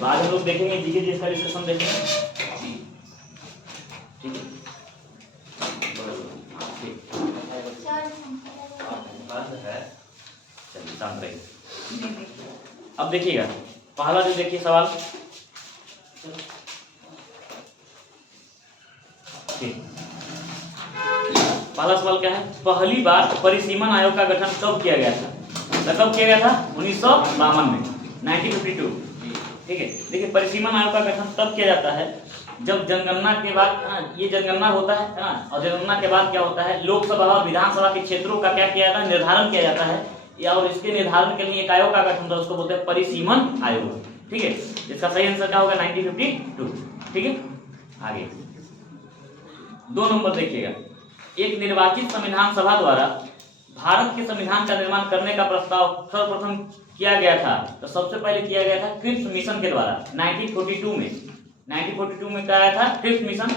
बाद हम लोग देखेंगे जीके जी इसका डिस्कशन देखेंगे। ठीक है, चलिए शांत रहिए। अब देखिएगा पहला जो देखिए सवाल, पहला सवाल क्या है, पहली बार परिसीमन आयोग का गठन कब किया गया था? कब किया गया था? 1952 में, 1952। ठीक है, देखिए परिसीमन आयोग का गठन तब किया जाता है जब जनगणना के बाद, ये जनगणना होता है ना, और जनगणना के बाद क्या होता है, लोकसभा और विधानसभा के क्षेत्रों का क्या किया जाता है, निर्धारण किया जाता है, या और इसके निर्धारण के लिए एक आयोग का गठन होता है, उसको बोलते हैं परिसीमन आयोग। ठीक है, इसका सही आंसर क्या होगा? 1952। ठीक है, आगे 2 नंबर देखिएगा, एक निर्वाचित संविधान सभा द्वारा भारत के संविधान का निर्माण करने का प्रस्ताव सर्वप्रथम किया गया था, तो सबसे पहले किया गया था क्रिप्स मिशन के द्वारा 1942 में। 1942 में क्या आया था? Cripps mission.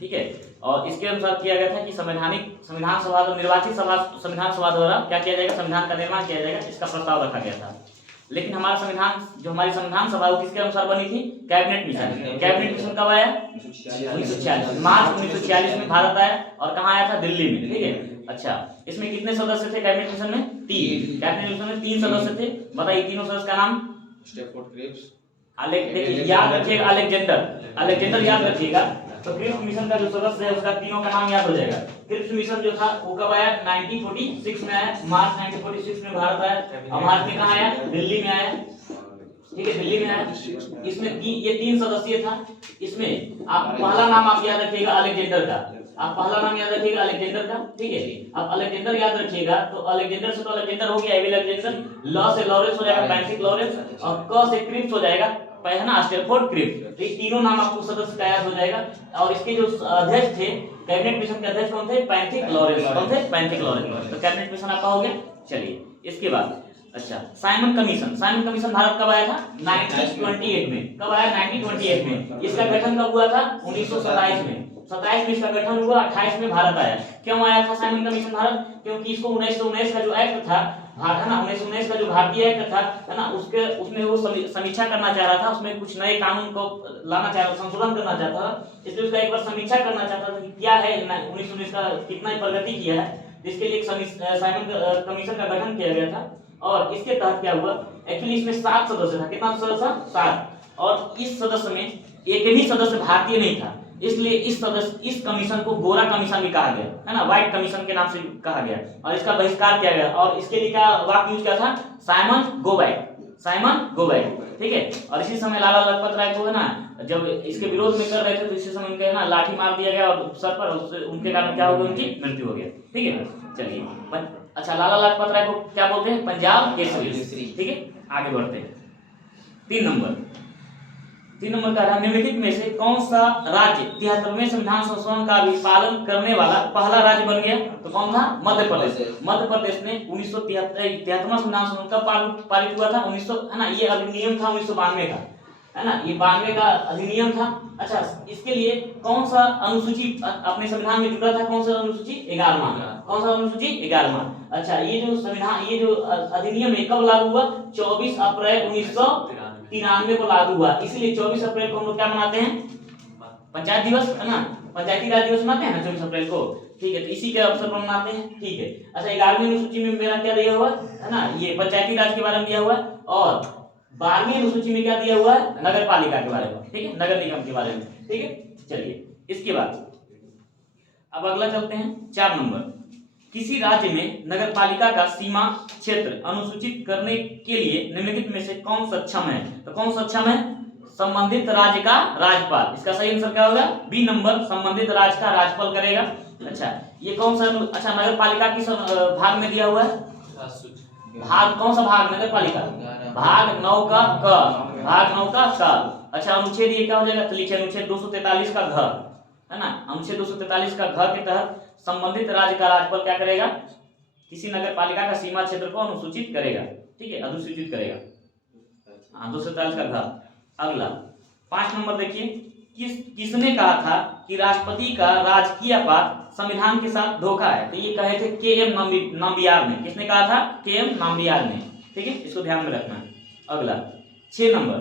ठीक है, और इसके अनुसार किया गया था कि संविधान सभा तो निर्वाचित संविधान सभा द्वारा क्या किया जाएगा? संविधान का निर्माण किया जाएगा, इसका प्रस्ताव रखा गया था। लेकिन हमारा संविधान, जो हमारी संविधान सभा वो किसके अनुसार बनी थी? Cabinet mission. कैबिनेट मिशन कब आया? 1946, मार्च 1946 में भारत आया, और कहाँ आया था? दिल्ली में। ठीक है, अच्छा इसमें कितने सदस्य थे कैबिनेट मिशन में? 3। कैबिनेट मिशन में 3 सदस्य थे, बताइए तीनों सदस्य का नाम? स्टैफोर्ड क्रिप्स, देखिए याद रखिएगा, अलेक्जेंडर याद रखिएगा। तो क्रिप्स मिशन का जो सदस्य है उसका तीनों का नाम याद हो जाएगा। क्रिप्स मिशन जो था वो कब आया? 1946 में आया, मार्च 1946 में भारत आया, और भारत में कहाँ आया? दिल्ली में आया। ठीक है, दिल्ली में आया। इसमें ये 3 सदस्य था। इसमें आप पहला नाम आप याद रखिएगा अलेक्जेंडर का, आप पहला नाम याद रखिएगा अलेक्जेंडर का। ठीक है, अब अलेक्जेंडर याद रखिएगा, तो अलेक्जेंडर से तो अलेक्जेंडर हो गया, एविल अलेक्जेंडर, ल से लॉरेंस हो जाएगा, पैंथिक लॉरेंस, और क से क्रिप्स हो जाएगा, पहला स्टैफोर्ड क्रिप्स। तो ये तीनों नाम आपको सदस्य का याद हो जाएगा। और इसके जो अध्यक्ष थे, कैबिनेट मिशन के अध्यक्ष कौन थे? Pethick Lawrence. कौन थे? Pethick Lawrence. तो कैबिनेट मिशन आपका हो गया। चलिए इसके बाद अच्छा Simon commission. Simon commission Bharat कब आया था? 1928 में। कब आया? 1928 में। इसका गठन कब हुआ था? 1927 में। 27 में इसका गठन हुआ, 28 में भारत आया। क्यों आया था साइमन कमीशन भारत? क्योंकि इसको 1919 का जो एक्ट था, है ना, 1919 का जो भारतीय एक्ट था, है ना, उसमें वो समीक्षा करना चाह रहा था, उसमें कुछ नए कानून को लाना चाह रहा, संशोधन करना चाहता था, इसलिए उसका एक बार समीक्षा करना चाहता था कि क्या है 1919 का कितना प्रगति किया है, जिसके लिए एक साइमन कमीशन का गठन किया गया था। और इसके तहत क्या हुआ, एक्चुअली इसमें 7 सदस्य था। कितना सदस्य? 7। और इस सदस्य में एक भी सदस्य भारतीय नहीं था, इसलिए इस कमीशन को गोरा कमीशन भी कहा गया, है ना, व्हाइट कमीशन के नाम से कहा गया, और इसका बहिष्कार किया गया। और इसके लिए क्या वाक्य यूज किया था? Simon go back, Simon go back. ठीक है, और इसी समय लाला लाजपत राय को, है ना, जब इसके विरोध में कर रहे थे, तो इसी समय उनके, है ना, लाठी मार दिया गया और सर पर, उनके कारण क्या हो गया? उनकी मृत्यु हो गया। ठीक है, चलिए अच्छा लाला लाजपत राय को क्या बोलते हैं? पंजाब केसरी। ठीक है, आगे बढ़ते हैं। 3 नंबर का निम्नलिखित में से कौन सा राज्य 73वें संविधान संशोधन का भी पालन करने वाला पहला राज्य बन गया? तो कौन था? मध्य प्रदेश। मध्य प्रदेश ने 1973वां संविधान संशोधन कब पारित हुआ था? 1900, है ना, ये अधिनियम था 1992 का, है ना, ये 92 का अधिनियम था। अच्छा इसके लिए कौन सा अनुसूची अपने संविधान में जुड़ा था? कौन सा अनुसूची? 11वां। कौन सा अनुसूची? 11वां। अच्छा ये जो संविधान, ये जो अधिनियम है कब लागू हुआ? 24 अप्रैल 1993 को लागू हुआ। इसलिए 24 अप्रैल को हम लोग क्या मनाते हैं? पंचायत दिवस, है ना, पंचायती राज दिवस मनाते हैं ना 24 अप्रैल को। ठीक है, तो इसी के अवसर पर मनाते हैं। ठीक है, अच्छा 11वीं अनुसूची में मेरा क्या दिया हुआ है ना, ये पंचायती राज के बारे में दिया हुआ है, और 12वीं अनुसूची में क्या दिया हुआ है? नगर पालिका के बारे में। ठीक है, नगर निगम के बारे में। ठीक है, चलिए इसके बाद अब अगला चलते हैं 4 नंबर। किसी राज्य में नगर पालिका का सीमा क्षेत्र अनुसूचित करने के लिए निम्नलिखित में से कौन सक्षम है? तो कौन सक्षम है? संबंधित राज्य का राज्यपाल। इसका सही आंसर क्या होगा? बी नंबर, संबंधित राज्य का राज्यपाल करेगा। अच्छा ये कौन सा, अच्छा नगर पालिका किस भाग में दिया हुआ है? भाग कौन सा भाग? नगर पालिका भाग 9 का क, भाग 9 का क। अच्छा अनुच्छेद ये क्या हो जाएगा? तो लिखिए अनुच्छेद 243 का घ, है ना, अनुच्छेद 243 का घ के तहत संबंधित राज्य का राज्यपाल क्या करेगा? किसी नगर पालिका का सीमा क्षेत्र को अनुसूचित करेगा। ठीक है, अधिसूचित करेगा। हाँ 243 का घ। अगला 5 नंबर देखिए, किसने कहा था कि राष्ट्रपति का राजकीय आपात संविधान के साथ धोखा है? तो ये कहे थे के.एम. नाम्बियार ने। किसने कहा था? के.एम. नाम्बियार ने। ठीक है, इसको ध्यान में रखना है। अगला 6 नंबर,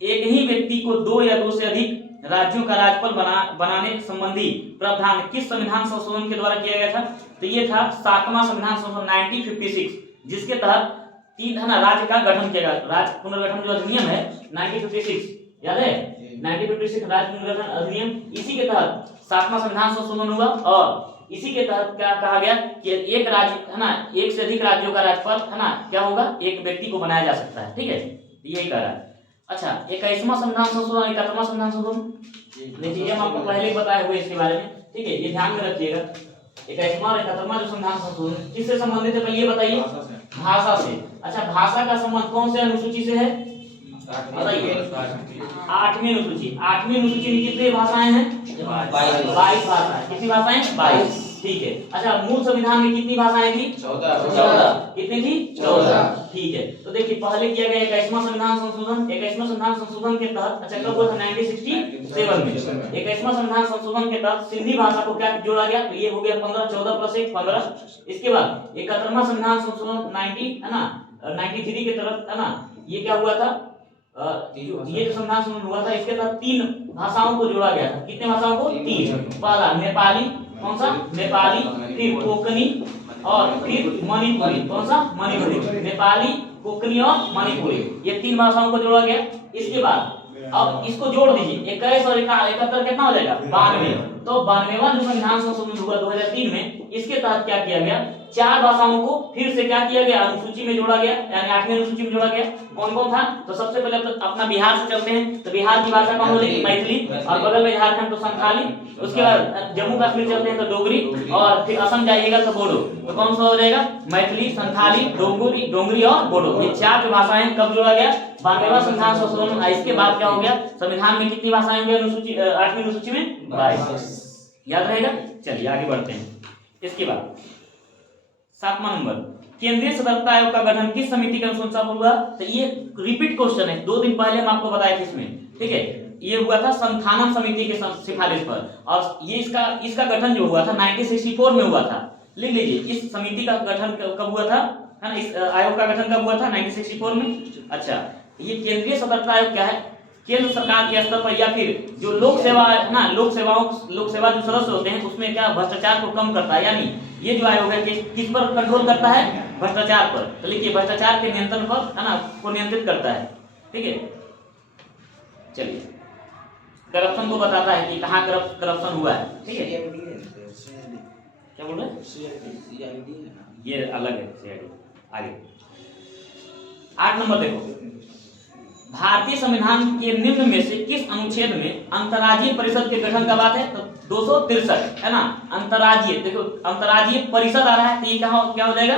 एक ही व्यक्ति को 2 या 2 से अधिक राज्यों का राज्यपाल बनाने संबंधी प्रावधान किस संविधान संशोधन के द्वारा किया गया था? तो ये था 7वां संविधान संशोधन 1956, जिसके तहत 3 है ना राज्य का गठन किया गया। राज्य पुनर्गठन जो अधिनियम है 1956, याद है 1956 राज्य पुनर्गठन अधिनियम, इसी के तहत 7वां संविधान संशोधन हुआ और इसी के तहत क्या कहा गया कि एक राज्य है ना, एक से अधिक राज्यों का राज्यपाल है ना क्या होगा, एक व्यक्ति को बनाया जा सकता है। ठीक है, यही कह रहा है। अच्छा, 21वां संविधान संशोधन, 71वां संविधान संशोधन, देखिए हम आपको पहले ही बताए हुए इसके बारे में। ठीक है, ये ध्यान में रखिएगा। 21वां और 71वां जो संविधान संशोधन किससे संबंधित है पहले ये बताइए? भाषा से। अच्छा, भाषा का संबंध कौन से अनुसूची से है बताइए? 8वीं अनुसूची। 8वीं अनुसूची में कितनी भाषाएं हैं? 22 भाषाएं। कितनी भाषाएं? 22। ठीक है। अच्छा, मूल संविधान में कितनी भाषाएं थी? 14। कितनी थी? 14। ठीक है, तो देखिए पहले किया गया 21वां संविधान संशोधन। 21वां संविधान संशोधन के तहत, अच्छा कब हुआ था? 1967 में। 21वां संविधान संशोधन के तहत सिंधी भाषा को क्या जोड़ा गया? तो ये हो गया 15, 14 प्लस 1 15। इसके बाद 71वां संविधान संशोधन 90 है ना 93 के तरफ है ना, ये क्या हुआ था? ये जो संविधान संशोधन हुआ था इसके तहत 3 भाषाओं को जोड़ा गया था। कितने भाषाओं को? 3। पहला नेपाली, कौन सा? नेपाली, फिर कोंकणी और फिर मणिपुरी। कौन सा? मणिपुरी। नेपाली, कोंकणी और मणिपुरी, ये 3 भाषाओं को जोड़ा गया। इसके बाद अब इसको जोड़ दीजिए, 21 और 71 कितना हो जाएगा? 92। तो 92वां जो संविधान संशोधन हुआ 2003 में, इसके तहत क्या किया गया? 4 भाषाओं को फिर से क्या किया गया? अनुसूची में जोड़ा गया, यानी 8वीं अनुसूची में जोड़ा गया। कौन कौन था? तो सबसे पहले तो अपना बिहार से चलते हैं, तो बिहार की भाषा कौन होगी? मैथिली, और बगल में झारखंड तो संथाली। उसके बाद जम्मू कश्मीर चलते हैं तो डोगरी, और फिर असम जाइएगा तो बोडो। तो कौन सा हो जाएगा? मैथिली, संथाली, डोगरी और बोडो। ये 4 जो भाषाएं कब जोड़ा गया? 92वां संविधान संशोधन। इसके बाद क्या हो गया? संविधान में कितनी भाषाएं होंगी अनुसूची 8वीं अनुसूची में? 22। याद रहेगा? चलिए आगे बढ़ते हैं। इसके बाद 7वां नंबर, केंद्रीय सतर्कता आयोग का गठन किस समिति के अनुशंसा पर हुआ? तो ये रिपीट क्वेश्चन है, 2 दिन पहले हम आपको बताए थे इसमें। ठीक है, ये हुआ था संथानम समिति के सिफारिश पर, और ये इसका गठन जो हुआ था 1964 में हुआ था। लिख लीजिए, इस समिति का गठन कब हुआ था, है ना, इस आयोग का गठन कब हुआ था? 1964 में। अच्छा, ये केंद्रीय सतर्कता आयोग क्या है? केंद्र सरकार के स्तर पर या फिर जो लोक सेवा है ना, लोक सेवा जो सदस्य होते हैं उसमें क्या भ्रष्टाचार को कम करता है, यानी ये जो आयोग है किस पर कंट्रोल करता है? भ्रष्टाचार पर। तो लिखिए, भ्रष्टाचार के नियंत्रण पर है ना, को नियंत्रित करता है। ठीक है, चलिए, करप्शन को बताता है कि कहाँ करप्शन हुआ है। ठीक है, क्या बोल रहे हैं? ये अलग है। आगे 8 नंबर देखो, भारतीय संविधान के निम्न में से किस अनुच्छेद में अंतर्राज्यीय परिषद के गठन का बात है? तो 263 है ना, अंतर्राज्यीय। देखो अंतर्राज्यीय परिषद आ रहा है, तो ये क्या हो जाएगा?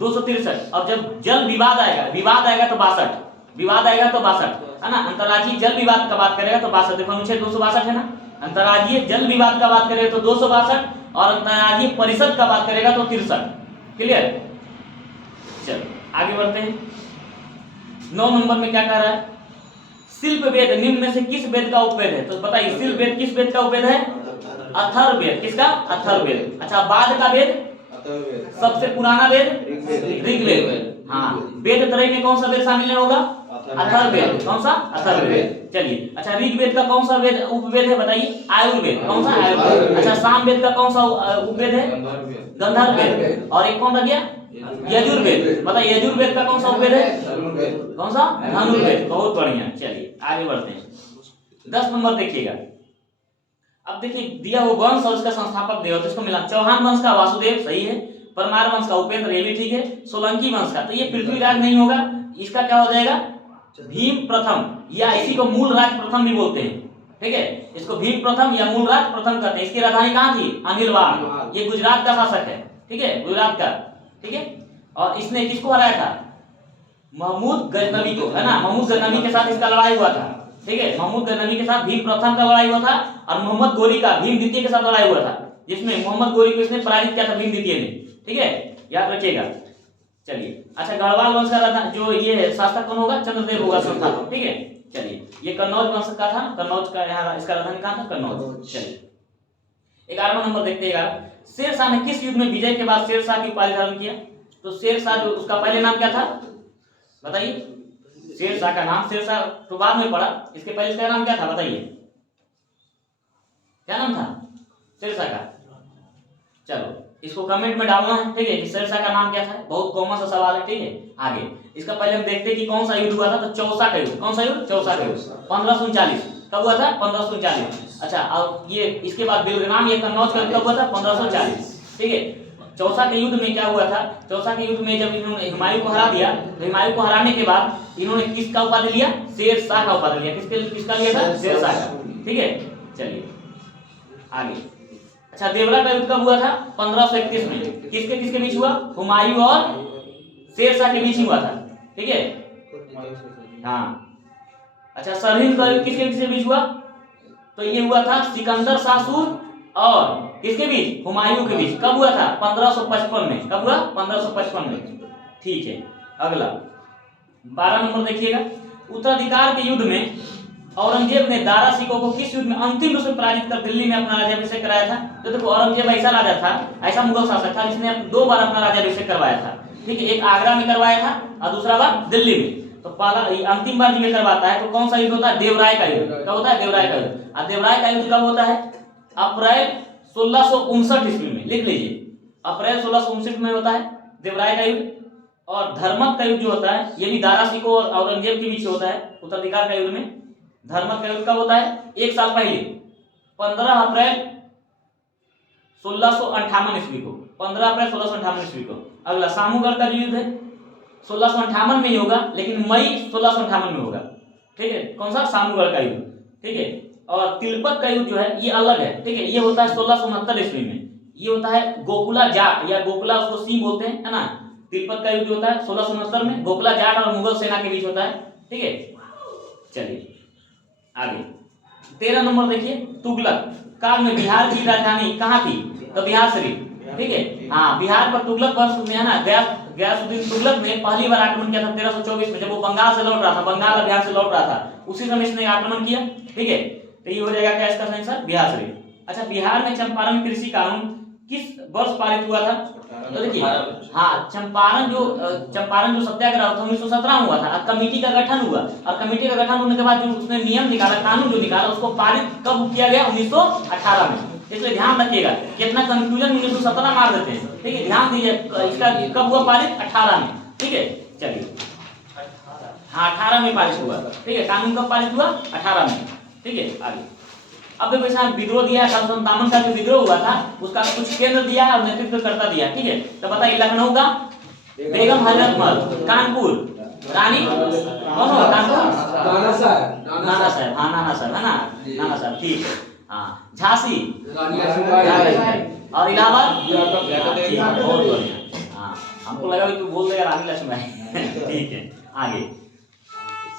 263। और जब जल विवाद आएगा तो 62, विवाद आएगा तो 62 है ना। अंतर्राज्यीय जल विवाद का बात करेगा तो 62। देखो अनुच्छेद 262 है ना, अंतर्राज्यीय जल विवाद का बात करेगा तो 262, और अंतर्राज्यीय परिषद का बात करेगा तो 63। क्लियर? चलो आगे बढ़ते हैं। 9 नंबर में क्या कह रहा है? शिल्प वेद निम्न में से किस वेद का उपवेद है? तो बताइए, शिल्प वेद किस वेद का उपवेद है? अथर्ववेद। किसका? अथर्ववेद। अच्छा, बाद का वेद? सबसे पुराना वेद? ऋग्वेद। हाँ, वेद त्रय में कौन सा वेद शामिल नहीं होगा? अथर्ववेद। कौन सा? अथर्ववेद। चलिए, अच्छा, ऋग्वेद का कौन सा वेद उपवेद है बताइए? आयुर्वेद। कौन सा? आयुर्वेद। अच्छा, सामवेद का कौन सा उपवेद है? गंधर्ववेद। और एक कौन रह गया? यजुर्वेद। बताइए, यजुर्वेद का कौन सा उपवेद है? कौन सा? धनुर्वेद। बहुत बढ़िया। चलिए आगे बढ़ते हैं। 10 नंबर देखिएगा। अब देखिए, दिया हुआ वंश और उसका संस्थापक दिया, तो इसको मिला। चौहान वंश का वासुदेव, सही है। परमार वंश का उपेंद्र, ये भी ठीक है। सोलंकी वंश का तो ये पृथ्वीराज नहीं होगा, इसका क्या हो जाएगा? भीम प्रथम, या इसी को मूल राज प्रथम भी बोलते हैं। ठीक है, इसको भीम प्रथम या मूल राज प्रथम कहते हैं। इसकी राजधानी कहाँ थी? अनिलवाड़। ये गुजरात का शासक है। ठीक है, गुजरात का। ठीक है, और इसने किसको हराया था? महमूद गजनवी को, है ना। महमूद गजनवी के साथ इसका लड़ाई हुआ था। ठीक है, महमूद गजनवी के साथ भीम प्रथम का लड़ाई हुआ था, और मोहम्मद गोरी का भीम द्वितीय के साथ लड़ाई हुआ था, जिसमें मोहम्मद गोरी को इसने पराजित किया था भीम द्वितीय ने। ठीक है, याद रखिएगा। चलिए, अच्छा, गढ़वाल वंश का जो ये शासक कौन होगा? चंद्रदेव होगा संस्थापक। ठीक है, चलिए, ये कन्नौज वंश का था। कन्नौज का यहाँ इसका राजधानी कहाँ था? कन्नौज। चलिए 11वां नंबर देखते हैं। शेरशाह ने किस युद्ध में विजय के बाद शेरशाह की उपाधि धारण किया? तो शेरशाह जो उसका पहले नाम क्या था बताइए? शेरशाह का नाम, शेरशाह तो बाद में पड़ा, इसके पहले इसका नाम क्या था बताइए, क्या नाम था शेरशाह का? चलो इसको कमेंट में डालना है, ठीक है, कि शेरशाह का नाम क्या था, बहुत कॉमन सा सवाल है, ठीक है। आगे इसका पहले हम देखते हैं कि कौन सा युद्ध हुआ था, तो चौसा का युद्ध। कौन सा युद्ध? चौसा का युद्ध 1539। कब हुआ था? 1539। अच्छा, और ये इसके बाद बिलग्राम, ये कन्नौज का कब हुआ था? 1540, ठीक है। चौसा के युद्ध में क्या हुआ था? चौसा के युद्ध में जब इन्होंने हुमायूं को हरा दिया, तो हुमायूं को हराने के बाद इन्होंने किसका उपाधि लिया? शेरशाह का उपाधि लिया। किसका लिया था? शेरशाह का, ठीक है। चलिए आगे। अच्छा, देवरा का युद्ध कब हुआ था? 1531 में। किसके किसके बीच हुआ? हुमायूं और शेरशाह के बीच ही हुआ था, ठीक है। हाँ। अच्छा, सरहिंद का युद्ध किसके किसके बीच हुआ? तो ये हुआ था सिकंदर शाह सूरी और किसके बीच? हुमायूं के बीच। कब हुआ था? 1555 में। कब हुआ? 1555 में, ठीक है। अगला 12 नंबर देखिएगा। उत्तराधिकार के युद्ध में औरंगजेब ने दारा सिकोह को किस युद्ध में अंतिम रूप से पराजित कर दिल्ली में अपना राज्याभिषेक कराया था? तो देखो, औरंगजेब ऐसा राजा था, ऐसा मुगल शासक था जिसने 2 बार अपना राज्याभिषेक करवाया था, ठीक है। एक आगरा में करवाया था और दूसरा बार दिल्ली में। तो पहला अंतिम बार जो करवाता है तो कौन सा युद्ध होता है? देवराय का युद्ध। कब होता है? देवराय का युद्ध। और देवराय का युद्ध कब होता है? अप्रैल 1659 ईस्वी में। लिख लीजिए, अप्रैल 1659 में होता है देवराय का युद्ध। और धर्मत का युद्ध जो होता है, ये भी दारा सिकोह और औरंगजेब के बीच होता है उत्तराधिकार का युद्ध में। धर्मत का युद्ध कब होता है? 1 साल पहले, 15 अप्रैल 1658 ईस्वी को। 15 अप्रैल 1658 ईस्वी को। अगला सामूगढ़ का युद्ध है 1658 में ही होगा, लेकिन मई 1658 में होगा, ठीक है। कौन सा? सामूगढ़ का युद्ध, ठीक है। और तिलपत का युद्ध जो है ये अलग है, ठीक है। ये होता है 1669 ईस्वी में। ये होता है गोकुला जाट या गोकुला, उसको सी बोलते हैं, है ना। तिलपत का युद्ध होता है 1669 में, गोकुला जाट और मुगल सेना के बीच होता है, ठीक है। चलिए आगे 13 नंबर देखिए। तुगलक काल में बिहार की राजधानी कहाँ थी? तो बिहार शरीफ, ठीक है। हाँ, बिहार पर तुगलक वंश में, है ना, गयासुद्दीन तुगलक ने पहली बार आक्रमण किया था 1324 में, जब वो बंगाल से लौट रहा था, बंगाल और बिहार से लौट रहा था, उसी समय इसने आक्रमण किया, ठीक है। तो ये हो जाएगा क्या इसका आंसर? बिहार शरीफ। अच्छा, बिहार में चंपारण कृषि कानून किस वर्ष पारित हुआ था? तो देखिए, हाँ, चंपारण जो सत्याग्रह था 1917 हुआ था। कमेटी का गठन हुआ, और कमेटी का गठन होने के बाद जो उसने नियम निकाला, कानून जो निकाला, उसको पारित कब किया गया? 1918 में। इसलिए ध्यान रखिएगा, कितना कंफ्यूजन 1917 मार देते हैं, ठीक है। ध्यान दीजिए, इसका कब हुआ पारित? 18 में, ठीक है। चलिए, हाँ 18 में पारित हुआ, ठीक है। कानून कब पारित हुआ? 18 में, ठीक है। आगे अब देखो, इसमें विद्रोह दिया है 1757 का जो विद्रोह हुआ था, उसका कुछ केंद्र दिया है और नेतृत्व करता दिया, ठीक है। तो बताइए, लखनऊ का बेगम हजरत महल, कानपुर रानी कौन होगा? कानपुर नाना साहब, हाँ नाना साहब, है ना, नाना साहब, ठीक है। हाँ, झांसी और इलाहाबाद, बहुत बढ़िया। हाँ, हमको लगा कि तू बोल देगा रानी लक्ष्मीबाई, ठीक है। आगे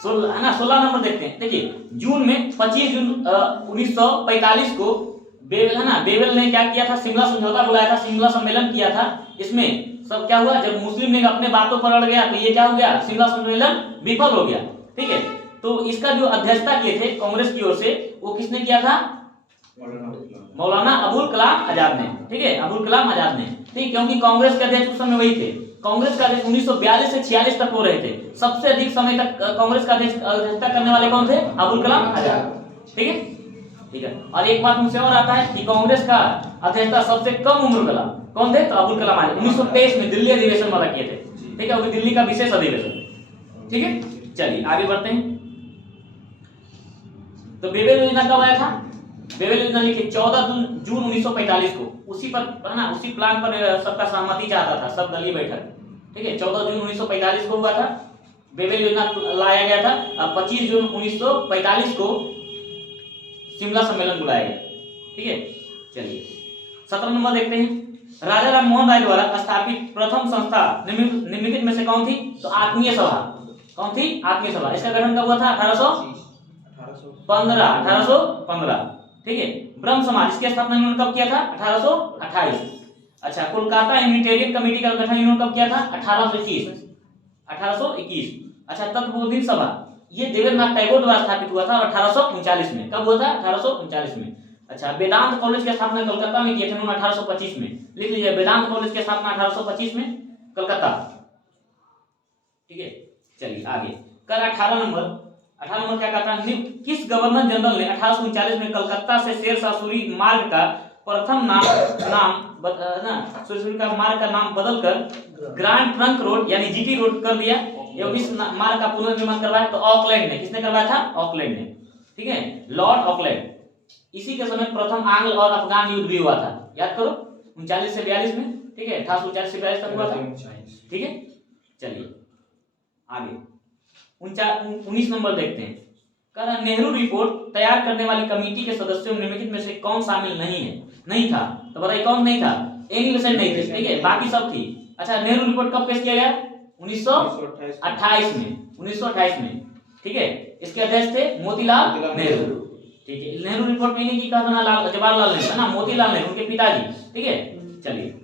16 नंबर देखते हैं। देखिए, जून में 25 जून 1945 को बेवेल, है ना, बेवेल ने क्या किया था? शिमला समझौता बुलाया था, शिमला सम्मेलन किया था। इसमें सब क्या हुआ? जब मुस्लिम लीग अपने बातों पर अड़ गया तो ये क्या हो गया? शिमला सम्मेलन विफल हो गया, ठीक है। तो इसका जो अध्यक्षता किए थे कांग्रेस की ओर से, वो किसने किया था? मौलाना अबुल कलाम आजाद ने, ठीक है, अबुल कलाम आजाद ने, ठीक। क्योंकि कांग्रेस के अध्यक्ष उस समय वही थे। कांग्रेस का अध्यक्ष 1942 से 46 तक हो रहे थे। सबसे अधिक समय तक कांग्रेस का अध्यक्षता करने वाले कौन थे? अबुल कलाम आजाद, ठीक है, ठीक है। और एक बात मुझसे और आता है कि कांग्रेस का अध्यक्षता सबसे कम उम्र वाला कौन थे? तो अबुल कलाम आजाद 1923 में दिल्ली अधिवेशन वाला किए थे, ठीक है, वो दिल्ली का विशेष अधिवेशन, ठीक है। चलिए आगे बढ़ते हैं। तो बेवेल योजना कब आया था? बेवेल योजना लिखिए 14 जून 1945 को। उसी पर, है ना, उसी प्लान पर सबका सहमति चाहता था, सब दलीय बैठक, ठीक है। 14 जून 1945 को हुआ था, बेवेल योजना लाया गया था। और 25 जून 1945 को शिमला सम्मेलन बुलाया गया, ठीक है। चलिए 17 नंबर देखते हैं। राजा राम मोहन राय द्वारा स्थापित प्रथम संस्था निम्नलिखित में से कौन थी? तो आत्मीय सभा। कौन थी? आत्मीय सभा। इसका गठन कब हुआ था? 1815, ठीक है। ब्रह्म समाज, इसकी स्थापना इन्होंने कब किया था? 1828। अच्छा, कोलकाता यूनिटेरियन कमेटी का गठन इन्होंने कब किया था? 1821। अच्छा, तत्वबोधिनी सभा, ये देवेंद्रनाथ टैगोर द्वारा स्थापित हुआ था और 1839 में। कब हुआ था? 1839 में। अच्छा, वेदांत कॉलेज की स्थापना कलकत्ता में किए थे उन्होंने 1825 में। लिख लीजिए, वेदांत कॉलेज की स्थापना 1825 में, कलकत्ता, ठीक है। चलिए आगे। कर 18 नंबर क्या कहता है, किस गवर्नर जनरल ने 1839 में कलकत्ता से शेरशाह सूरी मार्ग का प्रथम मार्ग का नाम बदलकर ग्रैंड ट्रंक रोड यानी जीटी रोड कर दिया एवं इस मार्ग का पुनर्निर्माण करवाया? तो ऑकलैंड ने। किसने करवाया था? ऑकलैंड ने। ठीक है, लॉर्ड ऑकलैंड। इसी के समय प्रथम आंग्ल और अफगान युद्ध भी हुआ था, याद करो, 39 से 42 में। ठीक है, 1839 से 42 तक हुआ था। ठीक है, चलिए आगे 19 नंबर देखते हैं। कह रहा नेहरू रिपोर्ट तैयार करने वाली कमेटी के सदस्यों में निम्नलिखित में से कौन शामिल नहीं था? तो बताइए कौन नहीं था? एनी बेसेंट नहीं थे। ठीक है, बाकी सब थी। अच्छा, नेहरू रिपोर्ट कब पेश किया गया? 1928 में। 1928 में। ठीक है, इसके अध्यक्ष थे मोतीलाल नेहरू। ठीक है, नेहरू रिपोर्ट में नहीं की कहा था ना, जवाहरलाल नेहरू है ना, मोतीलाल नेहरू उनके पिताजी। ठीक है, चलिए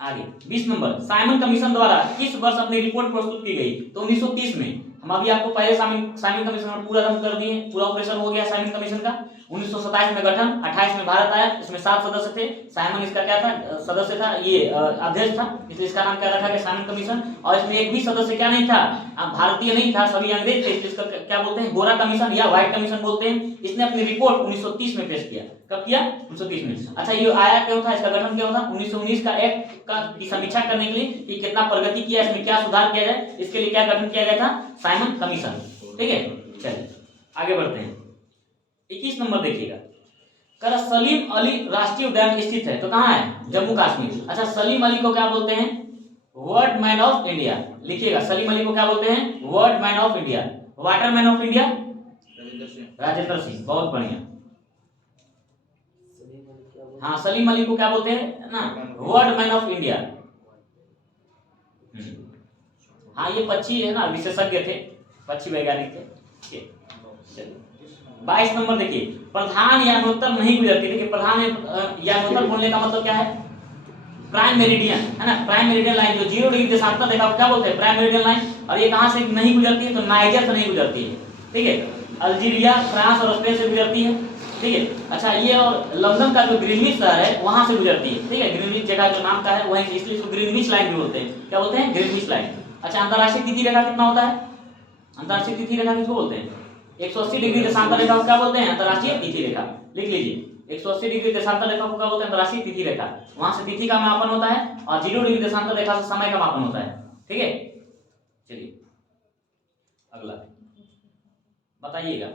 आगे 20 नंबर। साइमन कमीशन द्वारा किस वर्ष अपनी रिपोर्ट प्रस्तुत की गई? तो 1930 में। हम अभी आपको पहले साइमन कमीशन पूरा रन कर दिए, पूरा ऑपरेशन हो गया साइमन कमीशन का। 1927 में गठन, 28 में भारत आया, इसमें 7 सदस्य थे। साइमन इसका क्या था? सदस्य था, ये अध्यक्ष था, इसलिए इसका नाम क्या रखा गया? Simon commission. और इसमें एक भी सदस्य क्या नहीं था? भारतीय नहीं था, सभी अंग्रेज थे, इसलिए इसका क्या बोलते हैं? गोरा कमीशन या व्हाइट कमीशन बोलते हैं। इसने अपनी रिपोर्ट 1930 में पेश किया। कब किया? 1930 में। अच्छा, ये आया क्यों था? इसका गठन क्यों था? 1919 का एक्ट की समीक्षा करने के लिए कि कितना प्रगति किया, इसमें क्या सुधार किया जाए, इसके लिए क्या गठन किया गया था? Simon commission. ठीक है, चलिए आगे बढ़ते हैं। 21 नंबर देखिएगा। कर सलीम अली राष्ट्रीय उद्यान स्थित है, तो कहां है? जम्मू कश्मीर। अच्छा, सलीम अली को क्या बोलते हैं? World man of India. लिखिएगा, सलीम अली को क्या बोलते हैं? World man of India. Water man of India Rajendra Singh. बहुत बढ़िया। हाँ, सलीम अली को क्या बोलते हैं ना? World man of India. हाँ, ये पक्षी है ना, विशेषज्ञ थे, पक्षी वैज्ञानिक थे। 22 नंबर देखिए। प्रधान यानोत्तर नहीं गुजरती। देखिए, प्रधान यानोत्तर बोलने का मतलब क्या है? प्राइम मेरिडियन है ना, प्राइम मेरिडियन लाइन जो 0 डिग्री देशांतर रेखा को क्या बोलते हैं? Prime meridian line. और ये कहां से नहीं गुजरती है? तो नाइजर से नहीं गुजरती है। ठीक है, अल्जीरिया, फ्रांस और स्पेन से गुजरती है। ठीक है, अच्छा, ये और लंदन का जो ग्रीनविच शहर है वहां से गुजरती है। ठीक है, ग्रीनविच जगह जो नाम का है वहीं से, इसलिए इसको ग्रीनविच लाइन भी बोलते हैं। क्या बोलते हैं? Greenwich line. अच्छा, अंतरराष्ट्रीय तिथि रेखा कितना होता है? अंतरराष्ट्रीय तिथि रेखा किसको बोलते हैं? 180 डिग्री देशांतर रेखा को क्या बोलते हैं? अंतरराष्ट्रीय तिथि रेखा। लिख लीजिए, 180 डिग्री देशांतर रेखा को क्या बोलते हैं? अंतरराष्ट्रीय तिथि रेखा। वहां से तिथि का मापन होता है और 0 डिग्री देशांतर रेखा से समय का मापन होता है। ठीक है, चलिए अगला बताइएगा।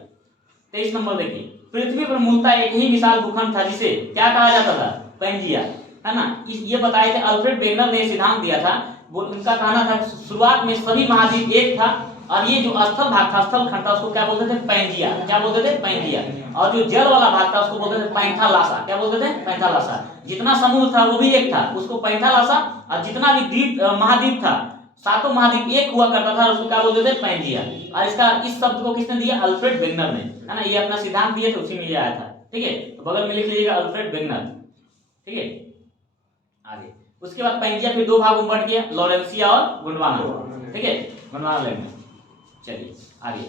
23 नंबर देखिए। पृथ्वी पर मूलतः एक ही विशाल भूखंड था जिसे क्या कहा जाता था? पैंजिया, है ना। ये बताए थे, अल्फ्रेड वेगनर ने सिद्धांत दिया था। उनका कहना था शुरुआत में सभी महाद्वीप एक था और ये जो स्थल भाग था, स्थल खंड था, उसको क्या बोलते थे? पैंजिया। क्या बोलते थे? पैंजिया। और जो जल वाला भाग था उसको बोलते थे पैंथालासा। क्या बोलते थे? पैंथालासा। जितना समुद्र था वो भी एक था, उसको पैंथालासा। और जितना भी द्वीप महाद्वीप था, 7 महाद्वीप एक हुआ करता था, उसको क्या बोलते थे? पैंजिया। और इसका इस शब्द को किसने दिया? अल्फ्रेड वेगनर ने, है ना। ये अपना सिद्धांत दिए थे, उसी में ये आया था। ठीक है, तो बगल में लिख लीजिएगा अल्फ्रेड वेगनर। ठीक है, आगे उसके बाद पैंजिया फिर 2 भागों में बट गया, लॉरेंसिया और गोंडवाना। ठीक है, गोंडवाना लैंड में। चलिए आगे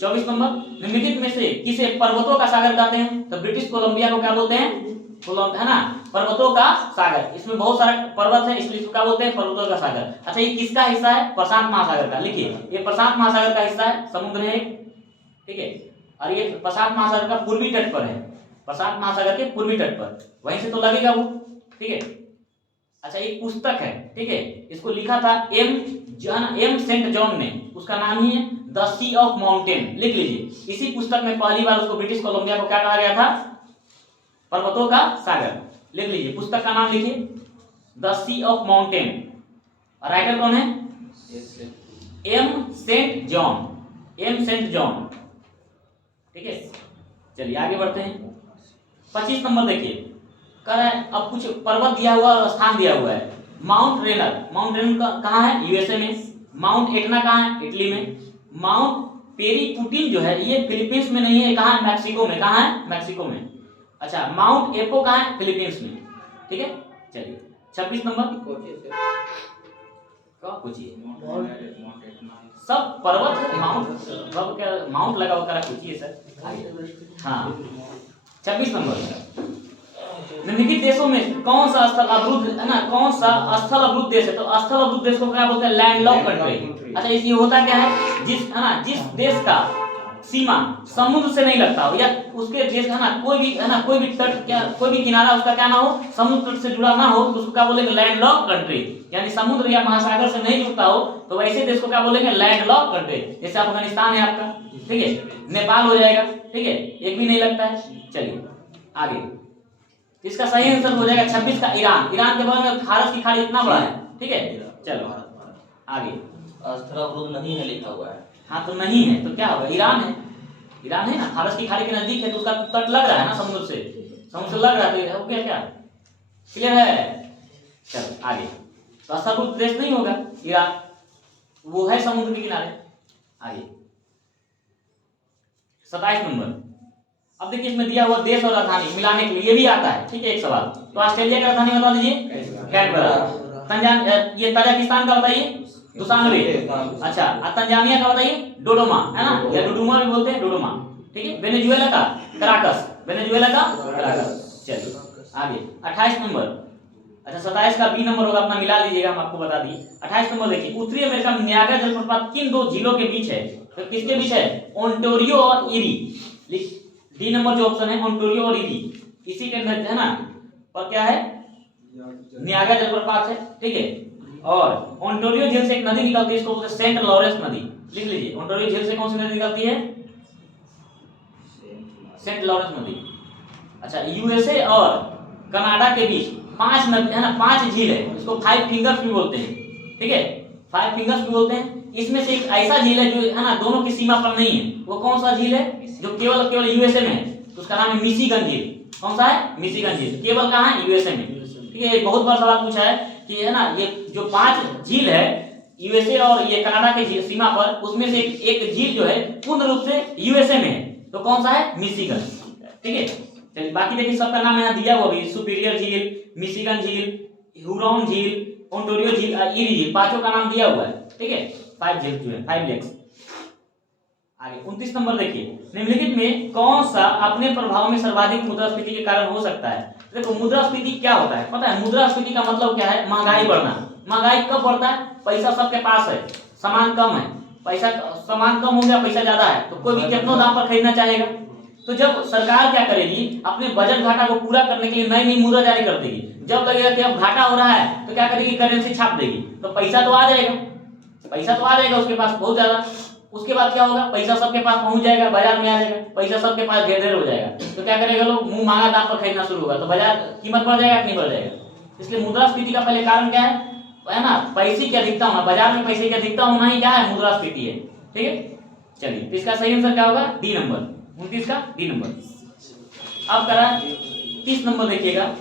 24 नंबर। निम्नलिखित में से किसे पर्वतों का सागर कहते हैं? तो ब्रिटिश कोलंबिया को क्या बोलते हैं? है ना, पर्वतों का सागर। इसमें बहुत सारे पर्वत है, इसलिए इसको क्या बोलते हैं? पर्वतों का सागर। अच्छा, ये किसका हिस्सा है? प्रशांत महासागर का। लिखिए, ये प्रशांत महासागर का हिस्सा है, समुद्र है। ठीक है, और ये प्रशांत महासागर का पूर्वी तट पर है, प्रशांत महासागर के पूर्वी तट पर, वहीं से तो लगेगा वो। ठीक है, अच्छा, एक पुस्तक है। ठीक है, इसको लिखा था एम सेंट जॉन ने, उसका नाम ही है द सी ऑफ माउंटेन। लिख लीजिए, इसी पुस्तक में पहली बार उसको ब्रिटिश कोलंबिया को क्या कहा गया था? पर्वतों का सागर। लिख लीजिए, पुस्तक का नाम लिखिए the sea of mountain. Writer कौन है? M Saint John. M Saint John. ठीक है, चलिए आगे बढ़ते हैं। 25 नंबर देखिए, कह रहा है अब कुछ पर्वत दिया हुआ और स्थान दिया हुआ है। माउंट रेनर, माउंट रेनर कहाँ है? यूएसए में। माउंट एटना कहाँ है? इटली में। माउंट पेरीपुटिन जो है ये फिलीपींस में नहीं है, कहाँ है? मैक्सिको में। कहाँ है? मैक्सिको में। अच्छा, माउंट एपो कहाँ है? फिलीपींस में। ठीक है, चलिए 26 नंबर। सब पर्वत है, माउंट लगा हुआ कुछ है सर। हाँ, 26 नंबर। निम्नलिखित देशों में कौन सा स्थल अवरुद्ध है ना, कौन सा स्थल अवरुद्ध देश है? तो स्थल अवरुद्ध देश को क्या बोलते हैं? Landlock country. अच्छा, इसलिए होता क्या है, जिस है ना, जिस देश का सीमा समुद्र से नहीं लगता हो, या उसके देश है ना कोई भी है ना, कोई भी तट, क्या कोई भी किनारा उसका क्या ना हो, समुद्र तट से जुड़ा ना हो, तो उसको क्या बोलेंगे? Landlock country. यानी समुद्र या महासागर से नहीं जुड़ता हो तो वैसे देश को क्या बोलेंगे? Landlock country. जैसे अफगानिस्तान है आपका, ठीक है, नेपाल हो जाएगा, ठीक है, एक भी नहीं लगता है। चलिए आगे, इसका सही आंसर हो जाएगा 26 का ईरान। ईरान के बगल में फारस की खाड़ी इतना बड़ा है, ठीक है। चलो आगे, स्थल अवरुद्ध नहीं है लिखा हुआ है। हाँ तो नहीं है तो क्या होगा? ईरान है, ईरान है ना, फारस की खाड़ी के नजदीक है तो उसका तट लग रहा है ना समुद्र से, समुद्र से लग रहा है तो ओके, क्या क्लियर है? चलो आगे, तो स्थल अवरुद्ध देश नहीं होगा ईरान, वो है समुद्र के किनारे। आगे 27 नंबर। अब देखिए इसमें दिया हुआ देश और राजधानी मिलाने के लिए ये भी आता है, ठीक है, एक सवाल। तो ऑस्ट्रेलिया की राजधानी बता दीजिए, कैनबरा। ये ताजिकिस्तान का बताइए, दुशानबे। अच्छा, तंजानिया का बताइए, डोडोमा, है ना, या डोडोमा भी बोलते हैं, डोडोमा, ठीक है। वेनेजुएला का कराकस, वेनेजुएला का कराकस। चलिए आगे 28 नंबर। अच्छा 27 का बी नंबर होगा, अपना मिला लीजिएगा, हम आपको बता दिए। 28 नंबर देखिए, उत्तरी अमेरिका में नियाग्रा जलप्रपात किन दो झीलों के बीच है? तो किसके बीच है? ओंटारियो और इरी। डी नंबर जो ऑप्शन है, ओंटारियो और इरी, इसी के अंदर है ना, और क्या है? नियाग्रा जलप्रपात है, ठीक है। और ओंटारियो झील से एक नदी निकलती है, इसको बोलते हैं सेंट लॉरेंस नदी। लिख लीजिए, ओंटारियो झील से कौन सी नदी निकलती है? सेंट लॉरेंस नदी। अच्छा, यूएसए और कनाडा के बीच 5 नदी है ना, 5 झील है, इसको 5 फिंगर्स भी बोलते हैं, ठीक है, 5 फिंगर्स भी बोलते हैं। इसमें से एक ऐसा झील है जो है ना दोनों की सीमा पर नहीं है, वो कौन सा झील है? जो केवल यूएसए में है, तो उसका नाम है मिशिगन झील। कौन सा है? मिशिगन झील। केवल कहाँ है? यूएसए में, ठीक है। बहुत बार सवाल पूछा है कि है ना, ये जो 5 झील है यूएसए और ये कनाडा के सीमा पर, उसमें से एक झील जो है पूर्ण रूप से यूएसए में है, तो कौन सा है? मिशिगन, ठीक है। चलिए बाकी देखिए सबका नाम यहाँ दिया हुआ भी, सुपीरियर झील, मिशिगन झील, ह्यूरॉन झील, ओंटारियो झील, इरी झील, पांचों का नाम दिया हुआ है, ठीक है। 5 झील जो है, 5 लेक्स। आगे 29 नंबर देखिए, निम्नलिखित में कौन सा अपने प्रभाव में सर्वाधिक मुद्रास्फीति के कारण हो सकता है? देखो मुद्रास्फीति क्या होता है पता है? मुद्रास्फीति का मतलब क्या है? महंगाई बढ़ना। महंगाई कब बढ़ता है? पैसा सबके पास है, सामान कम है, पैसा सामान कम हो गया, पैसा ज्यादा है, तो कोई भी कितनों दाम पर खरीदना चाहेगा। तो जब सरकार क्या करेगी, अपने बजट घाटा को पूरा करने के लिए नई नई मुद्रा जारी कर देगी। जब लगेगा कि अब घाटा हो रहा है तो क्या करेगी? करेंसी छाप देगी, तो पैसा तो आ जाएगा, पैसा तो आ जाएगा उसके पास बहुत ज्यादा। उसके बाद क्या होगा? पैसा सबके पास पहुंच जाएगा, बाजार में आ जाएगा, पैसा सबके पास ढेर ढेर हो जाएगा, तो क्या करेगा? लोग मुंह मांगा दाम पर खरीदना शुरू होगा, तो बाजार कीमत बढ़ जाएगा कि नहीं बढ़ जाएगा? इसलिए मुद्रास्फीति का पहले कारण क्या है ना? पैसे की अधिकता होना, बाजार में पैसे की अधिकता होना ही क्या है? मुद्रास्फीति है, ठीक है। चलिए तो इसका सही आंसर क्या होगा? डी नंबर, 29 का डी नंबर। अब करा 30 नंबर देखिएगा,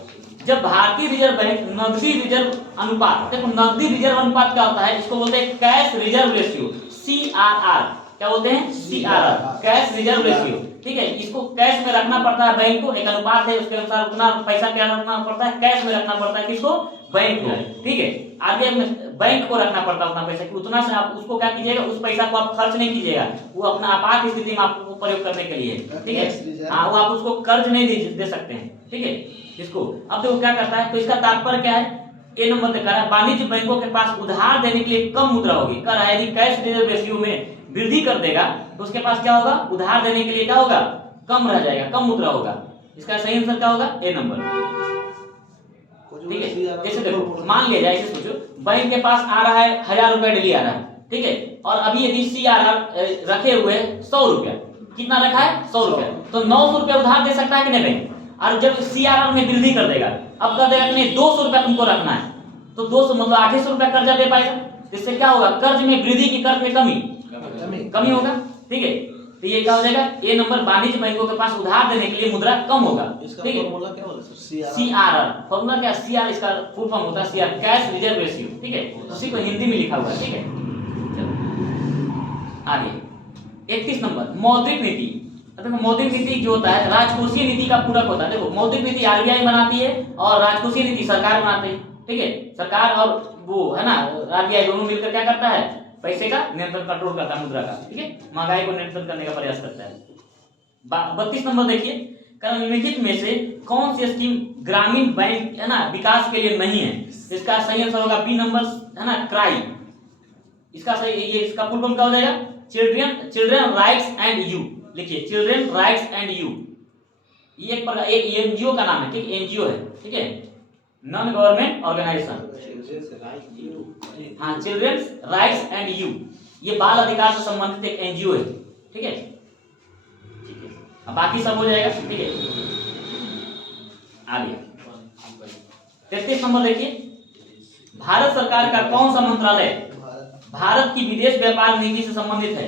जब भारतीय रिजर्व बैंक नकदी रिजर्व अनुपात, देखो नकदी रिजर्व अनुपात क्या होता है? इसको बोलते हैं कैश रिजर्व रेशियो, CRR। क्या बोलते हैं? CRR, कैश रिजर्व रेशियो, ठीक है। इसको कैश में रखना पड़ता है बैंक को, एक अनुपात है, उसके अनुसार उतना पैसा क्या रखना पड़ता है? कैश में रखना पड़ता है, किसको? बैंक को, ठीक है। आगे बैंक को रखना पड़ता है उतना पैसा कि उतना से आप उसको क्या कीजिएगा? उस पैसा को आप खर्च नहीं कीजिएगा, वो अपना आपात स्थिति में आपको प्रयोग करने के लिए, ठीक है। हाँ, वो आप उसको कर्ज नहीं दे सकते हैं, ठीक है। इसको अब देखो क्या करता है, तो इसका तात्पर्य क्या है? ए नंबर दिखा रहा है, वाणिज्य बैंकों के पास उधार देने के लिए कम मुद्रा होगी। कर रहा है यदि कैश रिजर्व रेशियो में वृद्धि कर देगा तो उसके पास क्या होगा? उधार देने के लिए क्या होगा? कम रह जाएगा, कम मुद्रा होगा। इसका सही आंसर क्या होगा? ए नंबर, ठीक है। जैसे देखो मान लिया जाए, ऐसे सोचो बैंक के पास आ रहा है 1000 रुपया डेली आ रहा है, ठीक है। और अभी यदि CRR रखे हुए 100 रुपया, कितना रखा है? 100 रुपया, तो 900 रुपया उधार दे सकता है कि नहीं बैंक? और जब CRR में वृद्धि कर देगा, अब कर देगा कि नहीं 200 रुपया तुमको रखना है, तो 200 मतलब 800 रुपया कर्जा दे पाएगा। इससे क्या होगा? कर्ज में वृद्धि की कर में कमी होगा, ठीक है। तो ये क्या हो जाएगा? ए नंबर, वाणिज्य बैंकों के पास उधार देने के लिए मुद्रा कम होगा, ठीक है। CRR फॉर्मूला क्या? CR इसका फुल फॉर्म होता है CR, कैश रिजर्व रेशियो, ठीक है। उसी को हिंदी में लिखा हुआ है, ठीक है। आगे 31 नंबर, मौद्रिक नीति। देखो मौद्रिक नीति जो होता है राजकोषीय नीति का पूरक होता है। देखो मौद्रिक नीति RBI बनाती है और राजकोषीय नीति सरकार बनाती है, ठीक है। सरकार और वो है ना RBI दोनों मिलकर क्या करता है? पैसे का नियंत्रण, कंट्रोल करता है, मुद्रा का, ठीक है। महंगाई को नियंत्रण करने का प्रयास करता है। 32 नंबर देखिए, निम्नलिखित में से कौन सी स्कीम ग्रामीण बैंक है ना विकास के लिए नहीं है? इसका सही आंसर होगा बी नंबर है ना क्राई। इसका सही ये इसका फुल फॉर्म क्या हो जाएगा? Children rights and you. लिखिए चिल्ड्रन राइट्स एंड यू। ये एक प्रकार एक एनजीओ का नाम है, ठीक, एनजीओ है, ठीक है, नॉन गवर्नमेंट ऑर्गेनाइजेशन। हाँ, चिल्ड्रंस राइट्स एंड यू, ये बाल अधिकार से संबंधित एक एनजीओ है, ठीक है, ठीक है। अब बाकी सब हो जाएगा, ठीक है। आगे 33 नंबर देखिए, भारत सरकार का कौन सा मंत्रालय भारत की विदेश व्यापार नीति से संबंधित है?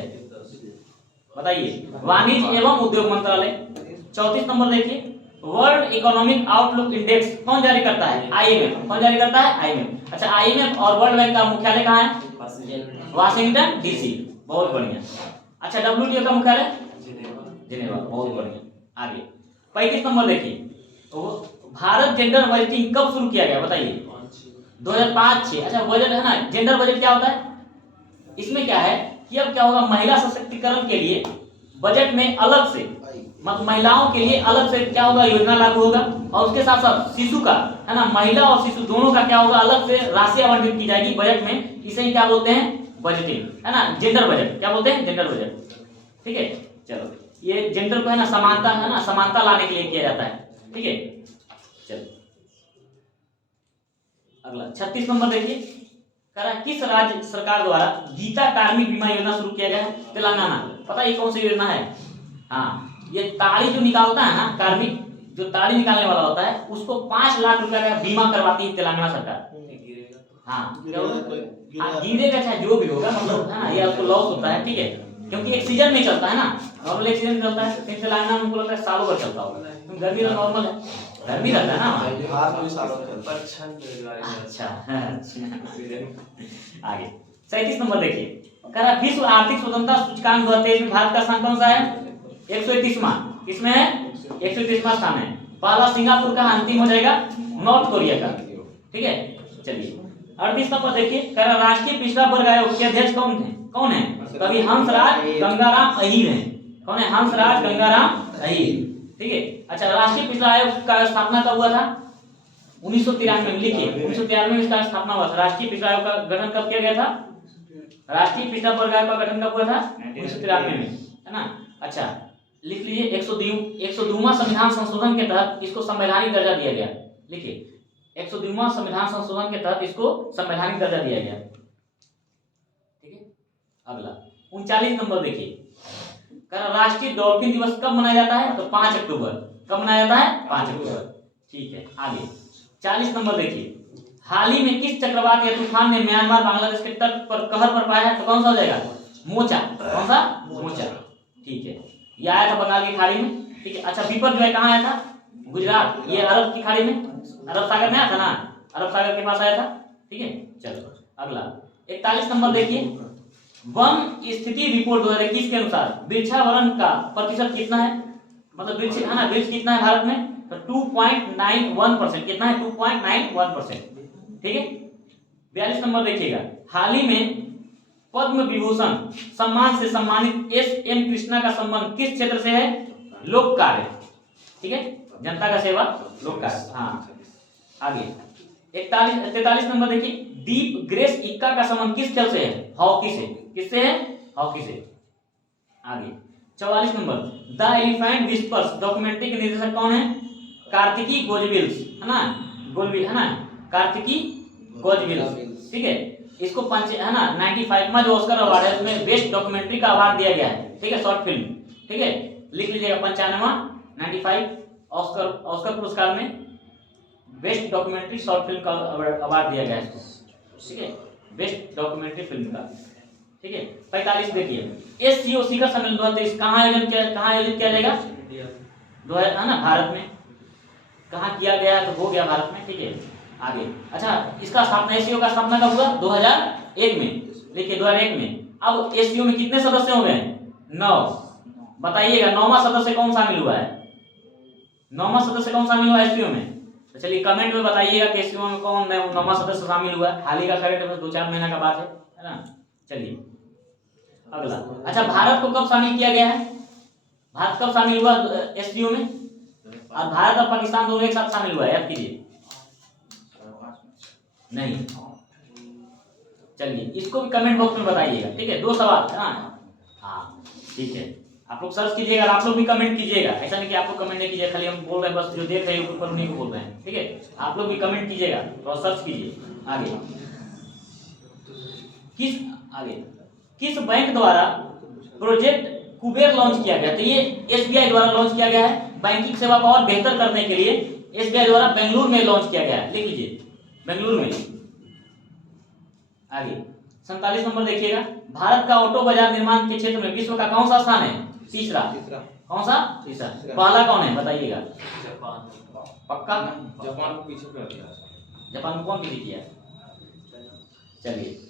बताइए। वाणिज्य एवं उद्योग मंत्रालय। 34 नंबर देखिए, वर्ल्ड इकोनॉमिक आउटलुक इंडेक्स कौन जारी करता है? आईएमएफ। कौन जारी करता है? आईएमएफ। अच्छा, आईएमएफ और वर्ल्ड बैंक का मुख्यालय कहाँ है? Washington DC. बहुत बढ़िया। अच्छा, डब्ल्यूटीओ का मुख्यालय? जिनेवा। बहुत बढ़िया। आगे 35 नंबर देखिए, भारत जेंडर बजटिंग कब शुरू किया गया? बताइए। 2005-6। अच्छा, बजट है ना, जेंडर बजट क्या होता है? इसमें क्या है कि अब क्या होगा, महिला सशक्तिकरण के लिए बजट में अलग से महिलाओं के लिए अलग से क्या होगा, योजना लागू होगा, और उसके साथ साथ शिशु का है ना, महिला और शिशु दोनों का क्या होगा, अलग से राशि आवंटित की जाएगी बजट में। इसे ही क्या बोलते हैं? बजटिंग, है ना, जेंडर बजट। क्या बोलते हैं? जेंडर बजट, ठीक है। चलो, ये जेंडर को है ना समानता, है ना, समानता लाने के लिए किया जाता है, ठीक है। चलो अगला 36 नंबर देखिए, करा किस राज्य सरकार द्वारा गीता कार्मिक बीमा योजना शुरू किया गया है? तेलंगाना। पता है ये कौन सी योजना है? हाँ, ये ताड़ी जो निकालता है ना, कार्मिक जो ताड़ी निकालने वाला होता है, उसको 5 लाख रुपया का बीमा करवाती है तेलंगाना सरकार। हाँ, गिरेगा चाहे जो भी होगा, मतलब है ना, ये आपको लॉस होता है, ठीक है, क्योंकि एक सीजन में चलता है ना, नॉर्मल एक सीजन चलता है, लेकिन तेलंगाना में उनको लगता है सालों भर चलता होगा, गर्मी तो नॉर्मल है, गर्मी रहता है ना। अच्छा, आगे 37 नंबर देखिए, कह रहा विश्व आर्थिक स्वतंत्रता सूचकांक 2023 में भारत का स्थान कौन सा है? 131वां। किसमें है? 131वां स्थान है। पहला सिंगापुर का, अंतिम हो जाएगा नॉर्थ कोरिया का, ठीक है। चलिए 38 नंबर देखिए, कह रहा राष्ट्रीय पिछड़ा वर्ग आयोग के अध्यक्ष कौन थे? कौन है? कवि हंसराज गंगाराम अहीर हैं। कौन है? हंसराज गंगाराम अहीर, ठीक है। अच्छा, राष्ट्रीय पिछड़ा आयोग का स्थापना कब हुआ था? 1993 में। लिखिए 1993 में इसका स्थापना हुआ था। राष्ट्रीय पिछड़ा आयोग का गठन कब किया गया था? राष्ट्रीय पिछड़ा वर्ग आयोग का गठन कब हुआ था? 1993 में, है ना। अच्छा, लिख लीजिए 102वां संविधान संशोधन के तहत इसको संवैधानिक दर्जा दिया गया। लिखिए 102वां संविधान संशोधन के तहत इसको संवैधानिक दर्जा दिया गया, ठीक है। अगला 39 नंबर देखिए, राष्ट्रीय डॉल्फिन दिवस कब मनाया जाता है? तो 5 अक्टूबर। कब मनाया जाता है? 5 अक्टूबर, ठीक है। आगे 40 नंबर देखिए, हाल ही में किस चक्रवात या तूफान ने म्यांमार बांग्लादेश के तट पर कहर बरपाया है? तो कौन सा हो जाएगा? मोचा। कौन सा? मोचा, ठीक है। ये आया था बंगाल की खाड़ी में, ठीक है। अच्छा, विपद जो है कहाँ आया था? गुजरात। ये अरब की खाड़ी में, अरब सागर में आया था ना, अरब सागर के पास आया था, ठीक है। चलो अगला 41 नंबर देखिए, वन स्थिति रिपोर्ट 2021 के अनुसार वृक्षावरण का प्रतिशत कितना है? मतलब वृक्ष है ना, वृक्ष कितना है भारत में? तो 2.91%। कितना है? 2.91%, ठीक है। 42 नंबर देखिएगा, हाल ही में पद्म विभूषण सम्मान से सम्मानित एस.एम. कृष्णा का संबंध किस क्षेत्र से है? लोक कार्य, ठीक है, जनता का सेवा, लोक कार्य। हाँ, आगे 43 नंबर देखिए, दीप ग्रेस इक्का का संबंध किस खेल से है? हॉकी से। किससे है? हॉकी से। आगे 44 number, the elephant whispers documentary के निर्देशक कौन है? कार्तिकी गोजविल्स, है ना, गोलविल, है ना, कार्तिकी गोजविल्स, ठीक है। इसको है ना 95वां जो ऑस्कर अवार्ड है उसमें बेस्ट डॉक्यूमेंट्री का अवार्ड दिया गया है, ठीक है, शॉर्ट फिल्म, ठीक है। लिख लीजिएगा 95वां 95 ऑस्कर पुरस्कार में बेस्ट डॉक्यूमेंट्री शॉर्ट फिल्म का अवार्ड दिया गया है इसको, ठीक है, बेस्ट डॉक्यूमेंट्री फिल्म का, ठीक है। 45 देखिए, एससीओसी का सम्मेलन 2023 कहाँ आयोजित किया जाएगा? है ना, भारत में। कहाँ किया गया? तो हो गया भारत में, ठीक है। आगे अच्छा, इसका स्थापना एससीओ का स्थापना कब हुआ? 2001 में। देखिए 2001 में। अब एससीओ में कितने सदस्य हो गए? 9। बताइएगा 9वां सदस्य कौन शामिल हुआ है? 9वां सदस्य कौन शामिल हुआ है एससीओ में? तो चलिए कमेंट में बताइएगा कि एससीओ में कौन 9वां सदस्य शामिल हुआ है। हाल ही का करंट अफेयर 2-4 महीना का बात है ना। चलिए अगला, अच्छा, भारत को कब शामिल किया गया है? भारत कब शामिल हुआ एससीओ में? और भारत और पाकिस्तान दोनों एक साथ शामिल हुआ है, याद कीजिए। नहीं, चलिए इसको भी कमेंट बॉक्स में बताइएगा, ठीक है। 2 सवाल है ना, हाँ ठीक है। आप लोग सर्च कीजिएगा और आप लोग भी कमेंट कीजिएगा, ऐसा नहीं कि आप लोग कमेंट नहीं कीजिए, खाली हम बोल रहे हैं बस, जो देख रहे हैं यूट्यूब पर उन्हीं को बोल रहे हैं, ठीक है। आप लोग भी कमेंट कीजिएगा और सर्च कीजिए। आगे किस बैंक द्वारा प्रोजेक्ट कुबेर लॉन्च किया गया? तो ये एसबीआई द्वारा लॉन्च किया गया है। बैंकिंग सेवा को और बेहतर करने के लिए एसबीआई द्वारा बेंगलुरु में लॉन्च किया गया है, लिख लीजिए बेंगलुरु में। आगे 47 नंबर देखिएगा, भारत का ऑटो बाजार निर्माण के क्षेत्र में विश्व का कौन सा स्थान है? तीसरा। कौन सा? तीसरा। पहला कौन है बताइएगा? जापान। पक्का? जापान को पीछे कर दिया। जापान को कौन पीछे किया? चलिए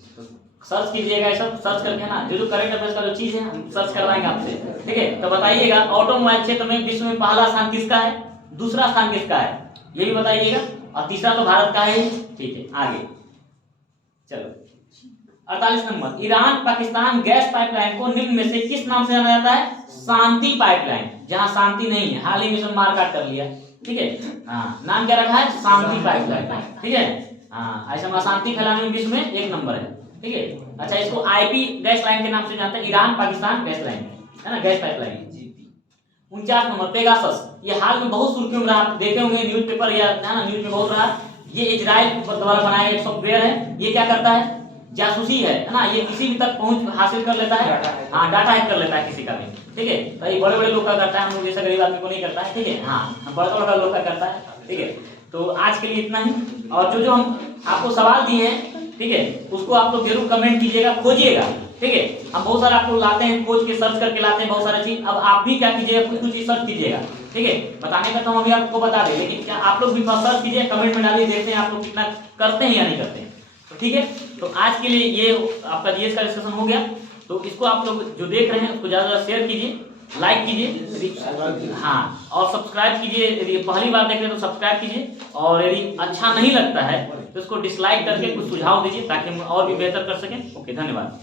सर्च कीजिएगा, ये सब सर्च करके ना, जो करंट अफेयर्स का जो चीज है हम सर्च करवाएंगे आपसे, ठीक है। तो बताइएगा ऑटोमोबाइल क्षेत्र में विश्व में पहला स्थान किसका है, दूसरा स्थान किसका है, ये भी बताइएगा, और तीसरा तो भारत का है, ठीक है। आगे चलो 48 number, Iran Pakistan gas pipeline को निम्न में से किस नाम से जाना जाता है? शांति पाइपलाइन। जहां शांति नहीं है, हाल ही में इसमें मारकाट कर लिया, ठीक है। हाँ, नाम क्या रखा है? शांति पाइपलाइन, ठीक है। हाँ, ऐसा में अशांति फैलाने में विश्व में 1 नंबर है, ठीक है। अच्छा, इसको आईपी गैस लाइन के नाम से जानते हैं, ईरान पाकिस्तान गैस लाइन, है ना, गैस पाइपलाइन। 49 number, Pegasus. ये हाल में बहुत सुर्खियों में रहा, आप देखे होंगे न्यूज़पेपर या ना, न्यूज़ में बहुत रहा। ये इजराइल द्वारा बनाया एक सॉफ्टवेयर है। ये क्या करता है? जासूसी है ना, ये किसी भी तक पहुंच हासिल कर लेता है, हाँ डाटा हैक कर लेता है किसी का भी, ठीक है। तो ये बड़े बड़े लोग का करता है, हम लोग जैसा गरीब आदमी को नहीं करता है, ठीक है। हाँ, बड़ा बड़ा लोग का करता है, ठीक है। तो आज के लिए इतना ही, और जो हम आपको सवाल दिए हैं, ठीक है, उसको आप लोग जरूर कमेंट कीजिएगा, खोजिएगा, ठीक है। हम बहुत सारा आप लोग लाते हैं, खोज के सर्च करके लाते हैं बहुत सारी चीज। अब आप भी क्या कीजिएगा, कुछ चीज सर्च कीजिएगा, ठीक है। बताने का तो हम अभी आपको बता दें, लेकिन क्या आप लोग भी सर्च कीजिए, कमेंट में डालिए, देखते हैं आप लोग कितना करते हैं या नहीं करते हैं, तो ठीक है। तो आज के लिए ये आपका जीएस का डिस्कशन हो गया। तो इसको आप लोग जो देख रहे हैं उसको ज्यादा शेयर कीजिए, लाइक कीजिए, हाँ, और सब्सक्राइब कीजिए। यदि पहली बार देख रहे हैं तो सब्सक्राइब कीजिए, और यदि अच्छा नहीं लगता है तो इसको डिसलाइक करके कुछ सुझाव दीजिए ताकि हम और भी बेहतर कर सकें। ओके, धन्यवाद।